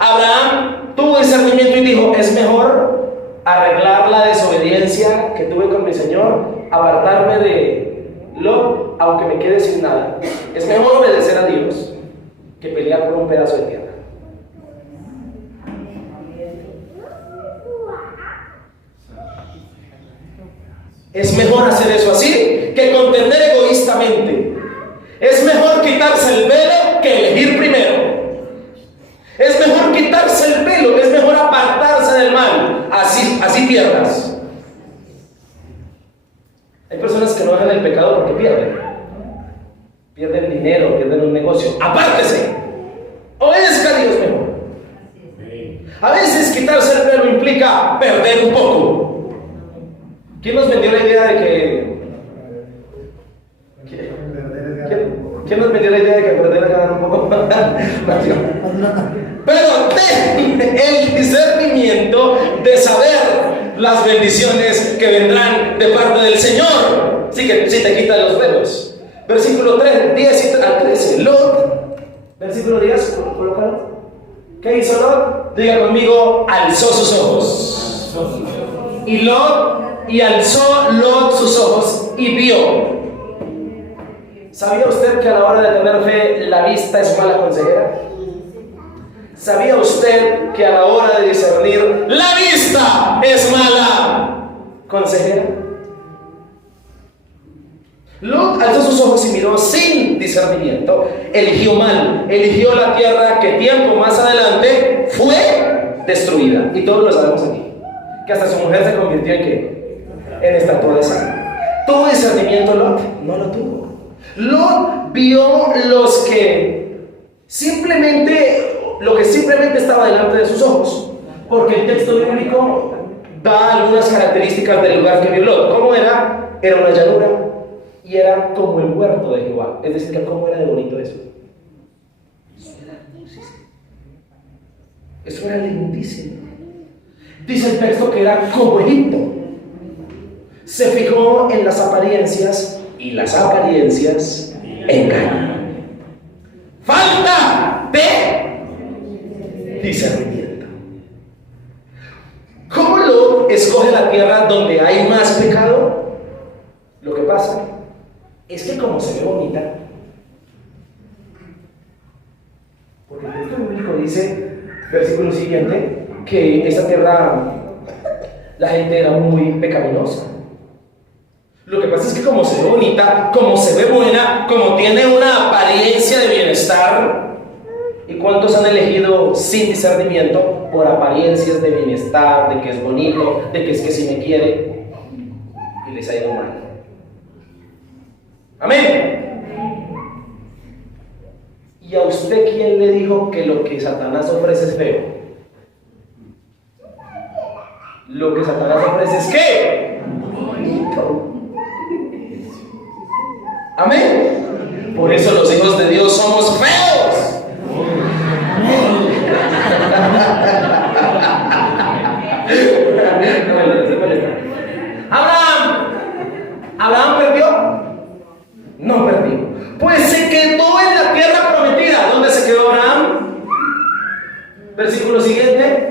Abraham tuvo discernimiento y dijo: es mejor arreglar la desobediencia que tuve con mi Señor, apartarme de Lot, aunque me quede sin nada. Es mejor obedecer a Dios que pelear por un pedazo de tierra. Es mejor hacer eso así que contender egoístamente. Es mejor quitarse el velo que elegir primero. Es mejor quitarse el velo, es mejor apartarse del mal. Así pierdas. Hay personas que no dejan el pecado porque pierden. Pierden dinero, pierden un negocio. ¡Apártese! Obedezca a Dios mejor. A veces quitarse el velo implica perder un poco. ¿Quién nos vendió la idea de que... ¿Quién nos vendió la idea de que perder a ganar un poco? Pero ten el discernimiento de saber las bendiciones que vendrán de parte del Señor. Así que si te quitan los velos. Versículo 3, 10 al 13. Lot, versículo 10, colócalo. ¿Qué hizo Lot? Diga conmigo: alzó sus ojos. Y alzó Lot sus ojos y vio. ¿Sabía usted que a la hora de tener fe la vista es mala consejera? ¿Sabía usted que a la hora de discernir la vista es mala consejera? Lot alzó sus ojos y miró sin discernimiento. Eligió mal, eligió la tierra que tiempo más adelante fue destruida. Y todos lo sabemos aquí, que hasta su mujer se convirtió en ¿qué? En estatua de sal. ¿Tuvo discernimiento Lot? No lo tuvo. Lot vio lo que simplemente estaba delante de sus ojos, porque el texto bíblico da algunas características del lugar que vio Lot. ¿Cómo era? Era una llanura y era como el huerto de Jehová. Es decir, que ¿cómo era de bonito eso? Eso era lindísimo. Dice el texto que era como Egipto. Se fijó en las apariencias y las apariencias engañan. Falta de discernimiento. ¿Cómo Lot escoge la tierra donde hay más pecado? Lo que pasa es que como se ve bonita, porque el texto bíblico dice, versículo siguiente, que esa tierra, la gente era muy pecaminosa. Lo que pasa es que como se ve bonita, como se ve buena, como tiene una apariencia de bienestar, ¿Y cuántos han elegido sin discernimiento por apariencias de bienestar, de que es bonito, de que es que si me quiere, y les ha ido mal? Amén. ¿Y a usted quién le dijo que lo que Satanás ofrece es feo? Lo que Satanás ofrece es ¿qué? Bonito. Amén. Por eso los hijos de Dios somos feos. ¿Abraham perdió? No perdió. Pues se quedó en la tierra prometida. ¿Dónde se quedó Abraham? Versículo siguiente.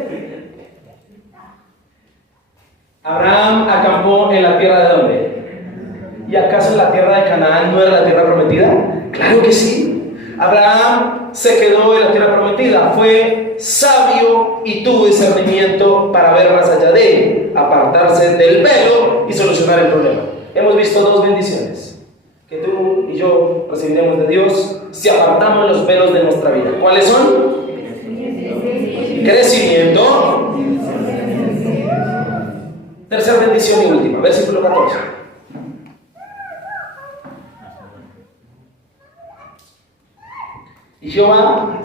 Abraham acampó en la tierra ¿de dónde? ¿Y acaso la tierra de Canaán no era la tierra prometida? Claro que sí. Abraham se quedó en la tierra prometida, fue sabio y tuvo discernimiento para ver más allá de él, apartarse del velo y solucionar el problema. Hemos visto dos bendiciones que tú y yo recibiremos de Dios si apartamos los velos de nuestra vida. ¿Cuáles son? Crecimiento. Tercera bendición y última, versículo 14. Y Jehová,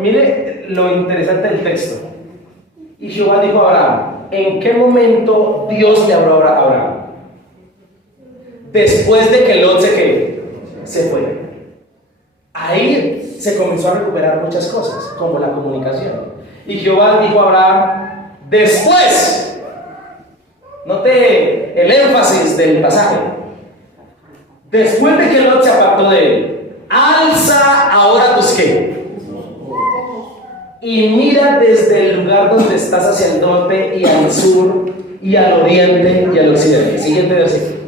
mire lo interesante del texto. Y Jehová dijo a Abraham, ¿en qué momento Dios le habló a Abraham? Después de que Lot se fue. Ahí se comenzó a recuperar muchas cosas, como la comunicación. Y Jehová dijo a Abraham, después, note el énfasis del pasaje, después de que Lot se apartó de él, alza ahora tus ¿qué? Y mira desde el lugar donde estás hacia el norte y al sur y al oriente y al occidente. Siguiente versículo.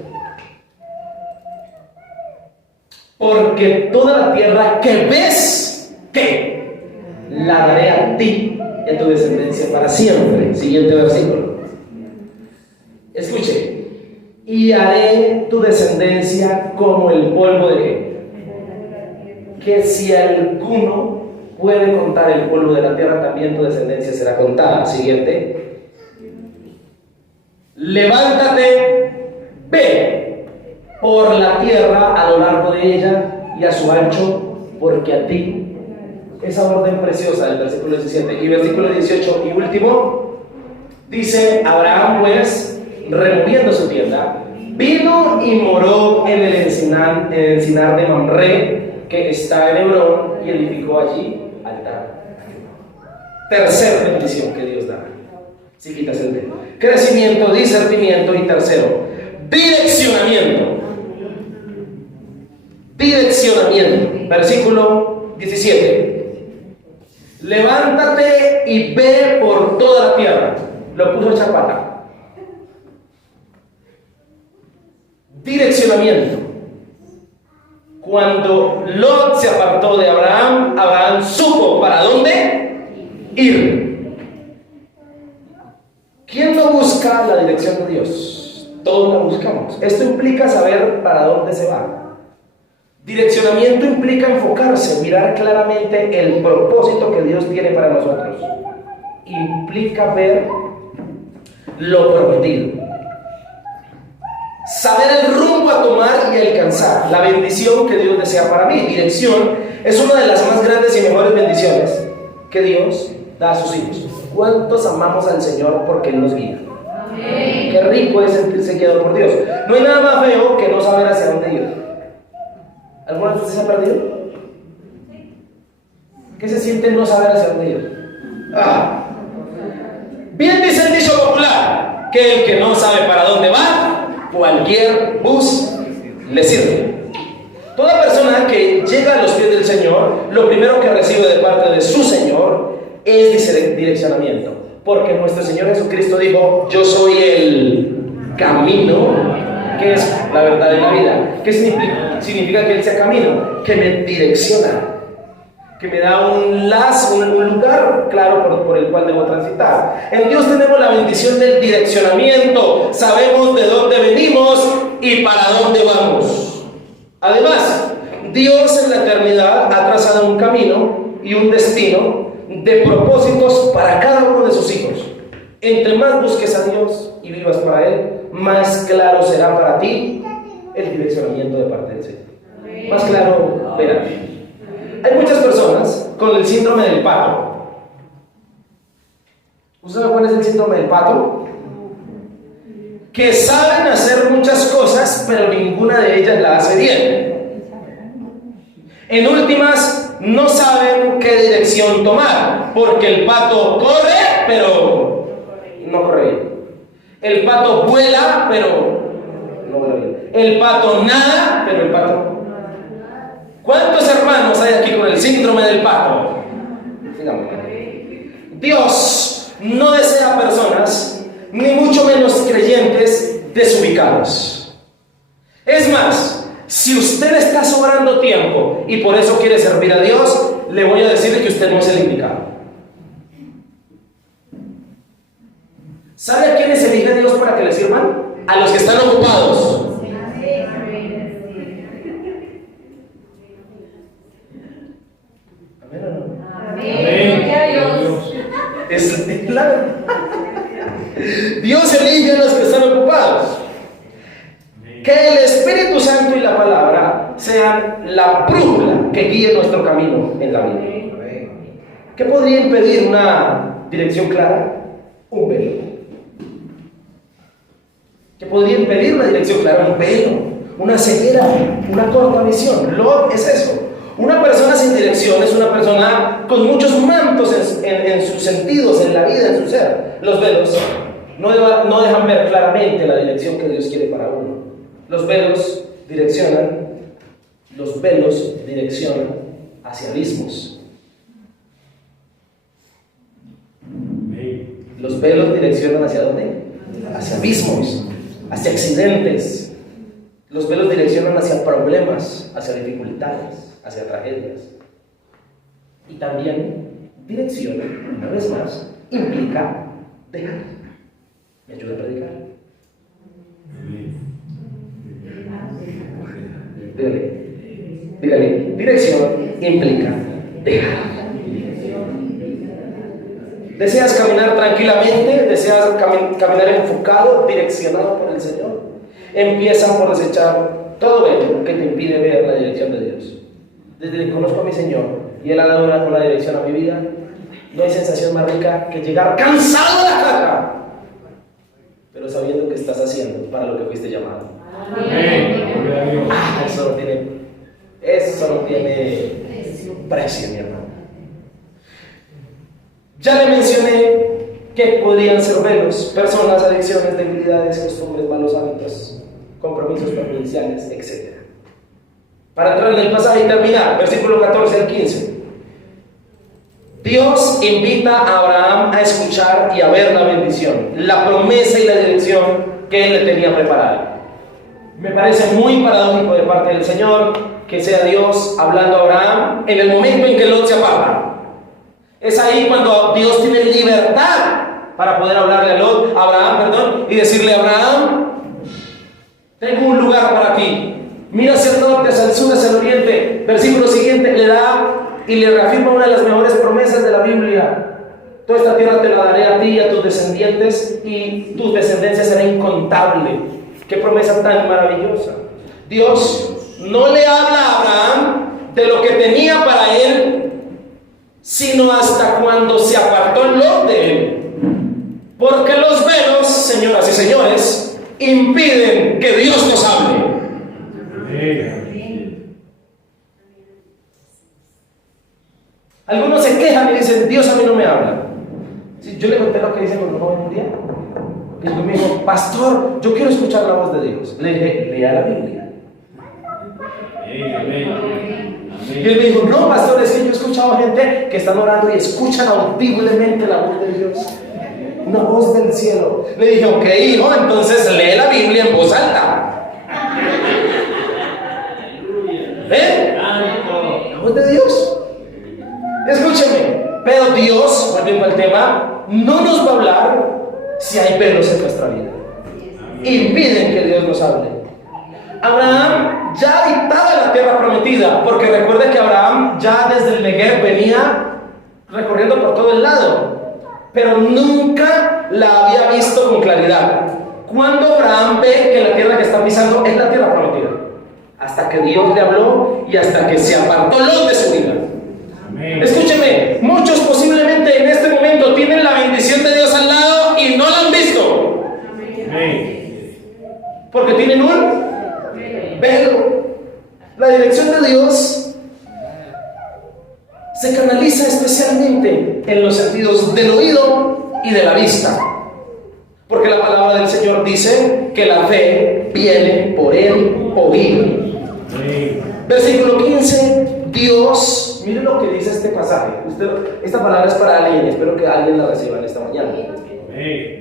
Porque toda la tierra que ves, ¿qué? La daré a ti y a tu descendencia para siempre. Siguiente versículo. Escuche. Y haré tu descendencia como el polvo de ¿qué? Que si alguno puede contar el polvo de la tierra, también tu descendencia será contada. Siguiente. Levántate, ve por la tierra a lo largo de ella y a su ancho, porque a ti, esa orden preciosa del versículo 17 y versículo 18 y último, dice Abraham pues, removiendo su tienda, vino y moró en el encinar de Mamre, que está en Hebrón, y edificó allí altar. Tercera bendición que Dios da. Si quitas el dedo. Crecimiento, discernimiento y tercero, direccionamiento. Direccionamiento. Versículo 17. Levántate y ve por toda la tierra. Lo puso en chapata. Direccionamiento. Cuando Lot se apartó de Abraham, Abraham supo para dónde ir. ¿Quién no busca la dirección de Dios? Todos la buscamos. Esto implica saber para dónde se va. Direccionamiento implica enfocarse, mirar claramente el propósito que Dios tiene para nosotros. Implica ver lo prometido. Saber el rumbo a tomar y alcanzar la bendición que Dios desea para mí. Dirección es una de las más grandes y mejores bendiciones que Dios da a sus hijos. ¿Cuántos amamos al Señor porque Él nos guía? Amén. Qué rico es sentirse guiado por Dios. No hay nada más feo que no saber hacia dónde ir. ¿Alguna vez se ha perdido? ¿Qué se siente no saber hacia dónde ir? Bien dice el dicho popular, que el que no sabe para dónde va, cualquier bus le sirve. Toda persona que llega a los pies del Señor, lo primero que recibe de parte de su Señor es direccionamiento. Porque nuestro Señor Jesucristo dijo, yo soy el camino, que es la verdad de la vida. ¿Qué significa? Significa que Él sea camino, que me direcciona, que me da un lugar claro por el cual debo transitar. En Dios tenemos la bendición del direccionamiento. Sabemos de dónde venimos y para dónde vamos. Además, Dios en la eternidad ha trazado un camino y un destino de propósitos para cada uno de sus hijos. Entre más busques a Dios y vivas para Él, más claro será para ti el direccionamiento de parte del Señor. Más claro verás. Hay muchas personas con el síndrome del pato. ¿Usted sabe cuál es el síndrome del pato? Que saben hacer muchas cosas, pero ninguna de ellas la hace bien. En últimas, no saben qué dirección tomar, porque el pato corre, pero no corre bien. El pato vuela, pero no vuela bien. El pato nada, pero el pato... ¿Cuántos hermanos hay aquí con el síndrome del pato? Dios no desea personas, ni mucho menos creyentes, desubicados. Es más, si usted está sobrando tiempo y por eso quiere servir a Dios, le voy a decir que usted no es el indicado. ¿Sabe a quiénes elige Dios para que le sirvan? A los que están ocupados. ¿Amén o no? Amén. Es claro. Dios elige a los que están ocupados. Que el Espíritu Santo y la palabra sean la brújula que guíe nuestro camino en la vida. ¿Qué podría impedir una dirección clara? Un velo. ¿Qué podría impedir una dirección clara? Un velo, una ceguera, una corta visión. Lot es eso. Una persona sin dirección es una persona con muchos mantos en sus sentidos, en la vida, en su ser. Los velos no dejan ver claramente la dirección que Dios quiere para uno. Los velos direccionan hacia abismos. Los velos direccionan ¿hacia dónde? Hacia abismos, hacia accidentes. Los velos direccionan hacia problemas, hacia dificultades, hacia tragedias. Y también direccionan, una vez más, implica dejar. ¿Me ayuda a predicar? Dígale, dirección implica dejar. ¿Deseas caminar tranquilamente? ¿Deseas caminar enfocado, direccionado por el Señor? Empieza por desechar todo ello que te impide ver la dirección de Dios. Desde que conozco a mi Señor y Él ha dado una dirección a mi vida, no hay sensación más rica que llegar cansado a la casa, pero sabiendo que estás haciendo para lo que fuiste llamado. Amén. Eso no tiene precio, mi hermano. Ya le mencioné que podrían ser velos, personas, adicciones, debilidades, costumbres, malos hábitos, compromisos provinciales, etc. Para entrar en el pasaje y terminar, versículo 14 al 15. Dios invita a Abraham a escuchar y a ver la bendición, la promesa y la dirección que Él le tenía preparada. Me parece muy paradójico de parte del Señor que sea Dios hablando a Abraham en el momento en que Lot se aparta. Es ahí cuando Dios tiene libertad para poder hablarle a Abraham, y decirle: Abraham, tengo un lugar para ti. Mira hacia el norte, hacia el sur, hacia el oriente. Versículo siguiente le da y le reafirma una de las mejores promesas de la Biblia. Toda esta tierra te la daré a ti y a tus descendientes, y tu descendencia será incontable. Qué promesa tan maravillosa. Dios no le habla a Abraham de lo que tenía para él, sino hasta cuando se apartó Lot de él. Porque los velos, señoras y señores, impiden que Dios nos hable. Algunos se quejan y dicen: Dios a mí no me habla. Sí, yo le conté lo que dice con un joven un día. Y él me dijo: pastor, yo quiero escuchar la voz de Dios. Le dije: lea la Biblia. Y él me dijo: no, pastor, es que yo he escuchado gente que están orando y escuchan audiblemente la voz de Dios, una voz del cielo. Le dije: ok, hijo, entonces lee la Biblia en voz alta. ¿Ven? La voz de Dios. Escúcheme, pero Dios, volviendo al tema, no nos va a hablar si hay velos en nuestra vida. Impiden que Dios nos hable. Abraham ya habitaba en la tierra prometida, porque recuerde que Abraham ya desde el Negev venía recorriendo por todo el lado, pero nunca la había visto con claridad. Cuando Abraham ve que la tierra que está pisando es la tierra prometida, hasta que Dios le habló y hasta que se apartó Lot de su vida. Amén. Escúcheme, muchos posiblemente en este momento tienen la bendición de Dios al lado y no la han visto. Amén. Porque tienen un velo. La dirección de Dios se canaliza especialmente en los sentidos del oído y de la vista, porque la palabra del Señor dice que la fe viene por el oír. Versículo 15, Dios, miren lo que dice este pasaje. Esta palabra es para alguien, espero que alguien la reciba en esta mañana.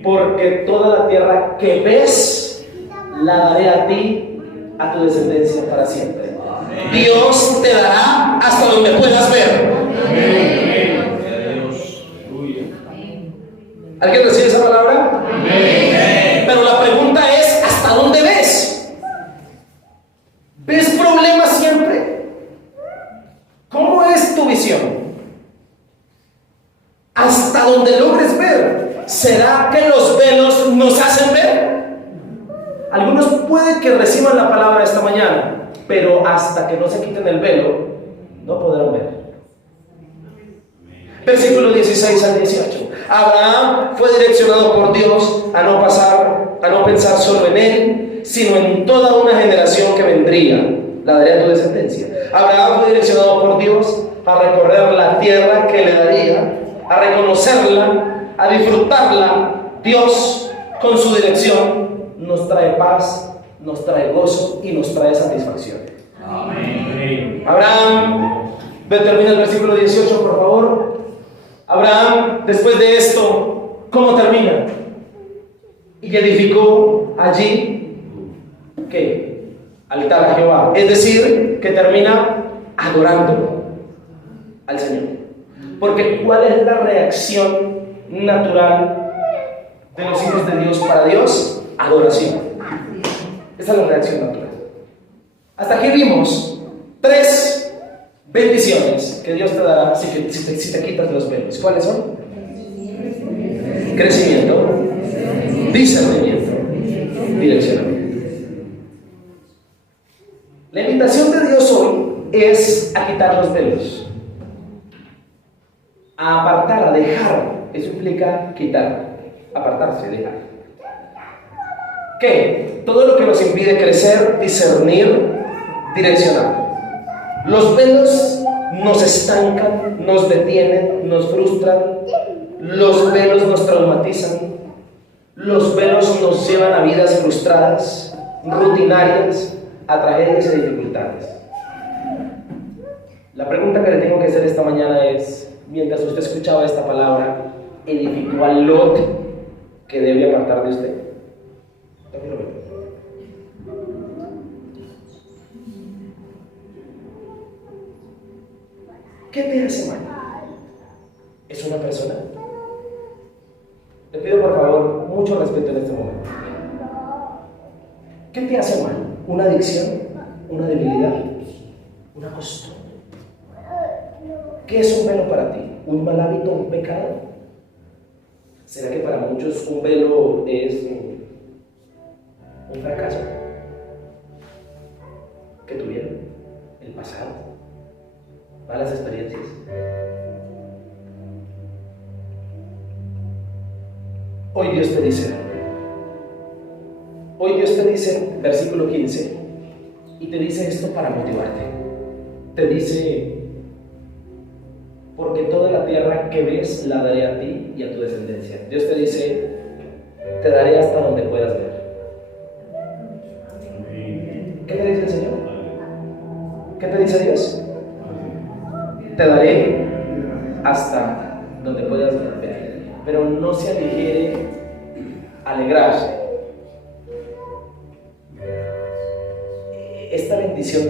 Porque toda la tierra que ves la daré a ti, a tu descendencia para siempre. Dios te dará hasta donde puedas ver. ¿Alguien recibe esa palabra? Pero la pregunta es, ¿hasta dónde ves? ¿Ves problemas siempre? ¿Cómo es tu visión? ¿Hasta donde logres ver? ¿Será que los velos nos hacen ver? Algunos pueden que reciban la palabra esta mañana, pero hasta que no se quiten el velo, no podrán ver. Versículo 16 al 18. Abraham fue direccionado por Dios a no pensar solo en él, sino en toda una generación que vendría, la daré a tu descendencia. Abraham fue direccionado por Dios a recorrer la tierra que le daría, a reconocerla, a disfrutarla. Dios, con su dirección, nos trae paz, nos trae gozo y nos trae satisfacción. Amén. Abraham, termina el versículo 18, por favor. Abraham, después de esto, ¿cómo termina? Y edificó allí, ¿qué? Altar a Jehová. Es decir, que termina adorando al Señor. Porque ¿cuál es la reacción natural de los hijos de Dios para Dios? Adoración. Esa es la reacción natural. Hasta aquí vimos 3 bendiciones que Dios te dará si te quitas los velos. ¿Cuáles son? Crecimiento, discernimiento, direccionamiento. La invitación de Dios hoy es a quitar los velos, a apartar, a dejar. Eso implica quitar, apartarse, dejar. ¿Qué? Todo lo que nos impide crecer, discernir, direccionar. Los velos nos estancan, nos detienen, nos frustran. Los velos nos traumatizan. Los velos nos llevan a vidas frustradas, rutinarias, a tragedias y dificultades. La pregunta que le tengo que hacer esta mañana es, mientras usted escuchaba esta palabra, ¿edificó al Lot que debe apartar de usted? ¿Qué te hace mal? ¿Es una persona? Le pido por favor mucho respeto en este momento. ¿Qué te hace mal? ¿Una adicción? ¿Una debilidad? ¿Una costumbre? ¿Qué es un velo para ti? ¿Un mal hábito? ¿Un pecado? ¿Será que para muchos un velo es un fracaso que tuvieron? ¿El pasado? ¿Malas experiencias? Hoy Dios te dice, versículo 15, y te dice esto para motivarte. Te dice, porque toda la tierra que ves la daré a ti y a tu descendencia. Dios te dice, te daré hasta donde puedas ver. ¿Qué te dice el Señor? ¿Qué te dice Dios? Te daré hasta donde puedas ver. Pero no se aligere alegrarse. Esta bendición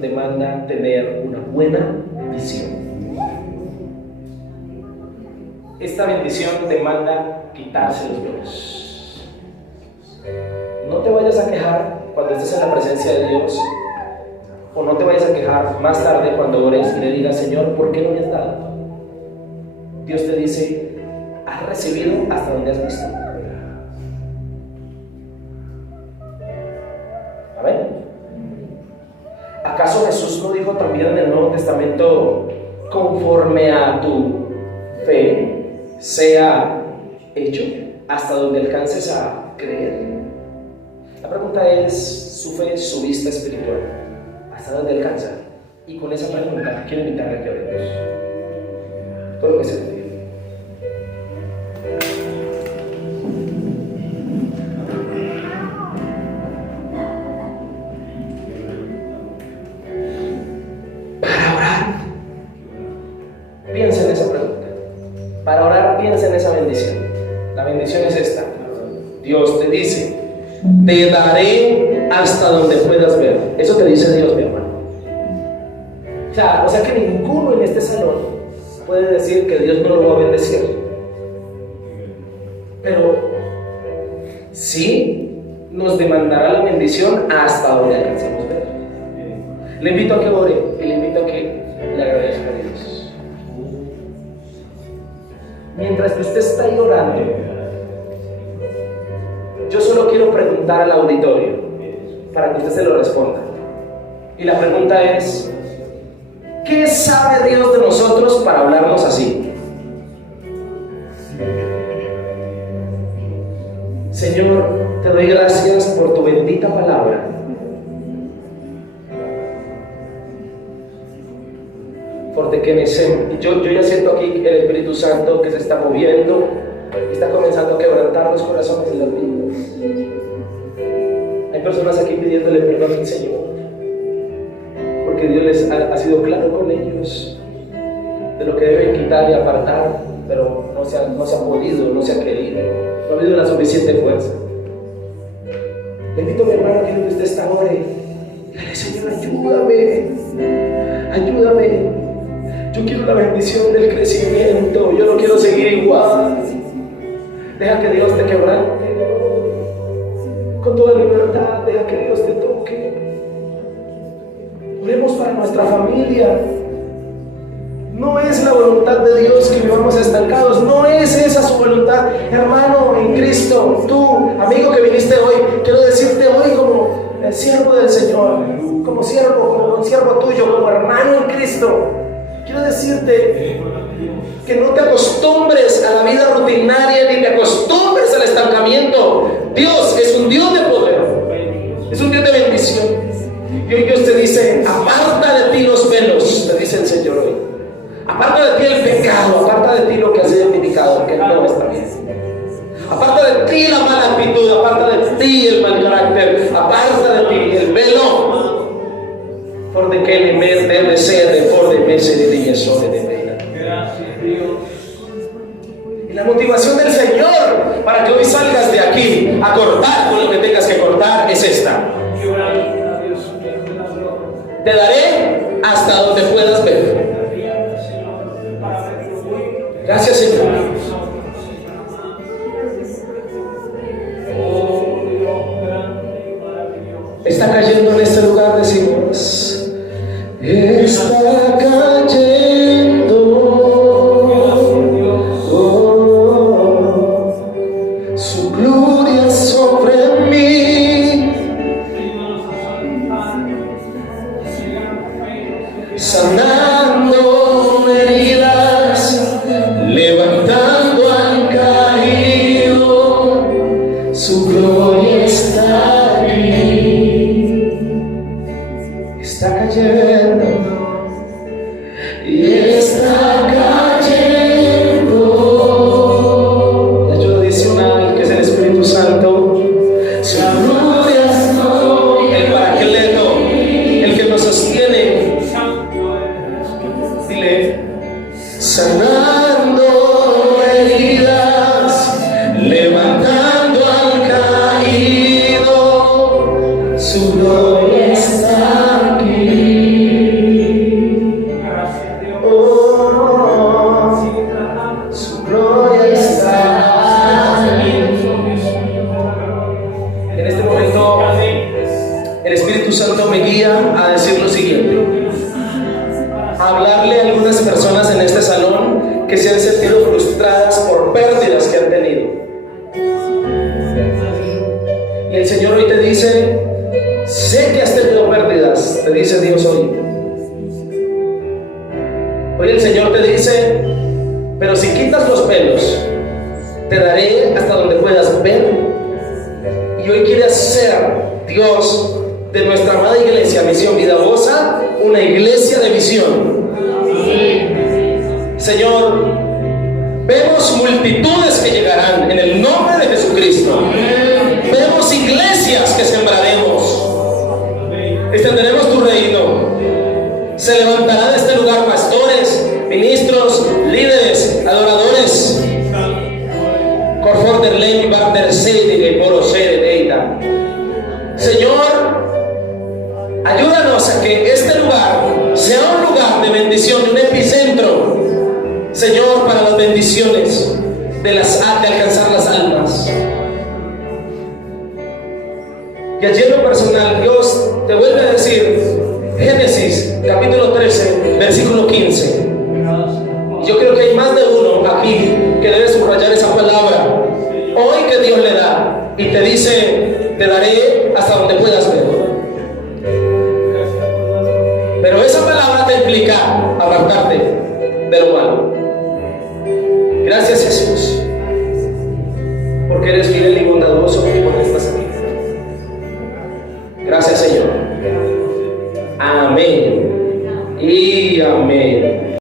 demanda tener una buena visión. Esta bendición demanda quitarse los velos. No te vayas a quejar cuando estés en la presencia de Dios, o no te vayas a quejar más tarde cuando ores y le digas: Señor, ¿por qué no me has dado? Dios te dice: has recibido hasta donde has visto. ¿Amén? ¿Acaso Jesús no dijo también en el Nuevo Testamento: conforme a tu fe sea hecho, hasta donde alcances a creer? La pregunta es: su fe, su vista espiritual, ¿hasta dónde alcanza? Y con esa pregunta quiero invitarle a que oremos. Todo lo que se te pide. Para orar, piensa en esa pregunta. Para orar, piensa en esa bendición. La bendición es esta: Dios te dice: te daré hasta donde puedas ver. Eso te dice Dios, mi hermano. O sea que ninguno en este salón puede decir que Dios no lo va a bendecir. Pero sí nos demandará la bendición hasta donde alcancemos ver. Le invito a que ore y le invito a que le agradezca a Dios. Mientras que usted está ahí orando, yo solo quiero preguntar al auditorio para que usted se lo responda. Y la pregunta es: ¿qué sabe Dios de nosotros para hablarnos así? Señor, te doy gracias por tu bendita palabra. Porque yo ya siento aquí el Espíritu Santo que se está moviendo y está comenzando a quebrantar los corazones y las vidas. Hay personas aquí pidiéndole perdón al Señor, porque Dios ha sido claro con ellos de lo que deben quitar y apartar, pero no se ha podido, no se ha querido, no ha habido la suficiente fuerza. Le invito a mi hermano que donde usted está ahora y dile: Señor, ayúdame. Yo quiero la bendición del crecimiento, yo no quiero seguir igual. Deja que Dios te quebrante con toda libertad, deja que Dios te toque. Oremos para nuestra familia. No es la voluntad de Dios que vivamos estancados, no es esa su voluntad. Hermano en Cristo, tú, amigo que viniste hoy, quiero decirte hoy como el siervo del Señor, como un siervo tuyo, como hermano en Cristo, quiero decirte que no te acostumbres a la vida rutinaria ni te acostumbres al estancamiento. Dios es un Dios de poder, es un Dios de bendición. Y hoy Dios te dice: aparta de ti los velos, te dice el Señor hoy. Aparta de ti el pecado, aparta de ti lo que has identificado que no está bien. Aparta de ti la mala actitud, aparta de ti el mal carácter, aparta de ti el velo. Por de que le debe ser de por de meses de día sobre de pena. Gracias, Dios. Y la motivación del Señor para que hoy salgas de aquí a cortar con lo que tengas que cortar es esta: te daré hasta donde puedas ver. Gracias, Señor. Está cayendo en este lugar, decimos: está cayendo. Su gloria sobre mí, sanando heridas, levantando al caído. Su gloria está aquí, está cayendo. pérdidas que han tenido. Y el Señor hoy te dice: sé que has tenido pérdidas, te dice Dios hoy. Hoy el Señor te dice: pero si quitas los pelos, te daré hasta donde puedas ver. Y hoy quiere hacer Dios de nuestra amada iglesia Misión Vida Goza una iglesia de visión. Señor, vemos multitudes que llegarán en el nombre de Jesucristo. Vemos iglesias que sembraremos. Extenderemos tu reino. Se levantará de este lugar pastores, ministros, líderes, adoradores. Señor, ayúdanos a que este lugar sea un lugar de bendición, un epicentro, Señor, para las bendiciones de alcanzar las almas. Y allí en lo personal, Dios te vuelve a decir, Génesis capítulo 13, versículo 15. Yo creo que hay más de uno aquí que debe subrayar esa palabra hoy que Dios le da y te dice: te daré hasta donde puedas ver. Pero esa palabra te implica apartarte de lo malo. Gracias, Jesús, porque eres fiel y bondadoso con esta salida. Gracias, Señor. Amén y amén.